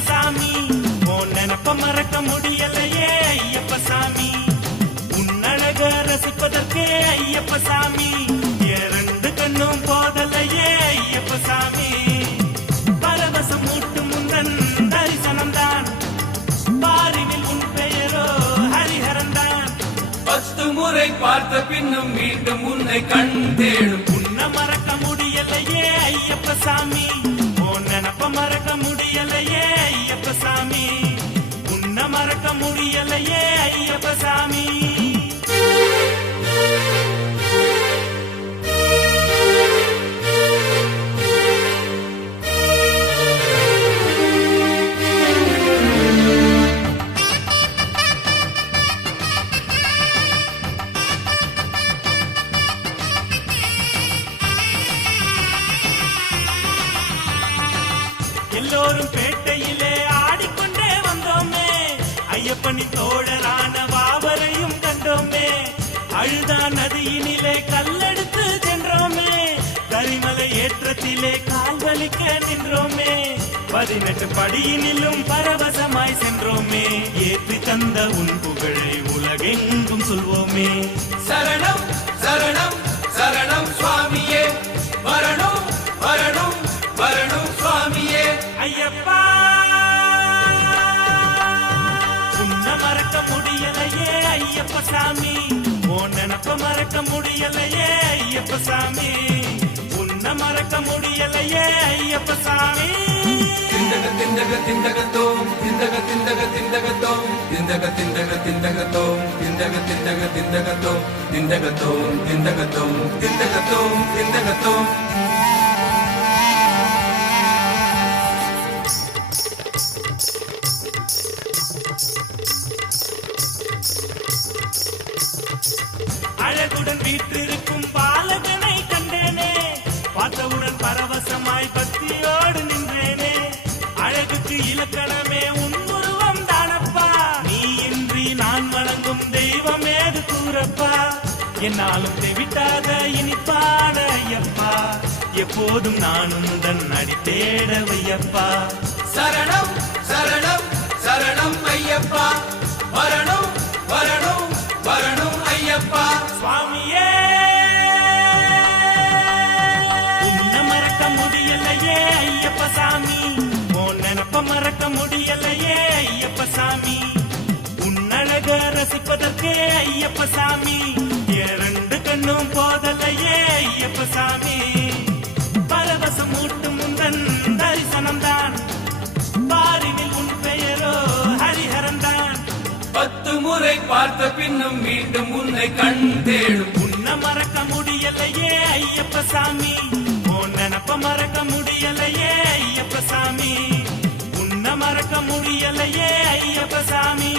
ஐயப்ப சாமி. உன் நினப்ப மறக்க முடியலையே ஐயப்ப சாமி. உன்னழக ரசிப்பதற்கே ஐயப்ப சாமி. இரண்டு கண்ணும் போதலையே ஐயப்ப சாமி. பரவசம் மூட்டும் முந்தன் தரிசனம் தான் பாரினில் உன் பெயரோ ஹரிஹரன் தான் பத்து முறை பார்த்த பின்னும் மீண்டும் உன்னை கண் தேடும். உன்னை மறக்க முடியலையே ஐயப்ப சாமி. உன் நினப்ப மறக்க முடியலையே உன்னை முடியலையே ஐயப்ப சாமி. எல்லோரும் பேட்டை ஐயப்பனி தோழரான பாபரையும் கண்டோமே. அழுதா நதியினிலே கல்லெடுத்து சென்றோமே. கரிமலை ஏற்றத்திலே கால் வலிக்க நின்றோமே. பதினெட்டு படியினிலும் பரவசமாய் சென்றோமே. ஏற்றி தந்த உன் புகழை உலகெங்கும் சொல்வோமே. சரணம் சரணம். ஐயப்ப சாமி உன் நினப்ப மறக்க முடியலையே ஐயப்ப சாமி. உன்னை மறக்க முடியலையே ஐயப்ப சாமி. திண்டக திண்டக திண்டகத்தோம் திண்டக திண்டக திண்டகத்தோம் திண்டக திண்டக திண்டகத்தோம் திண்டக திண்டக திண்டகத்தோம் திண்டகத்தோம் திண்டகத்தோம் திண்டகத்தோம் திண்டகத்தோம் அழகுடன் வீற்றிருக்கும் பாலகனை கண்டேனே. பார்த்தவுடன் பரவசமாய் பக்தியோடு நின்றேனே. அழகுக்கு இலக்கணமே உன் உருவம் தானப்பா. நீ இன்றி நான் வணங்கும் தெய்வம் ஏது கூறப்பா? என்னாலும் தெவிட்டாத இனிப்பான ஐயப்பா. எப்போதும் நானும் உந்தன் அடி தேடவையப்பா சரணம் சரணம். நினப்ப மறக்க முடியலையே ஐயப்ப சாமி. உன்னழக ரசிப்பதற்கே ஐயப்ப சாமி. இரண்டு கண்ணும் போதலையே ஐயப்ப சாமி. பரவசம் ஊட்டும் முந்தன் தரிசனம் தான் பாரினில் உன் பெயரோ ஹரிஹரன் தான் பத்து முறை பார்த்த பின்னும் மீண்டும் உன்னை கண் தேடும். உன்னை மறக்க முடியலையே ஐயப்ப சாமி. உன் நினப்ப மறக்க முடியலையே முடியலையே ஐயப்ப சாமி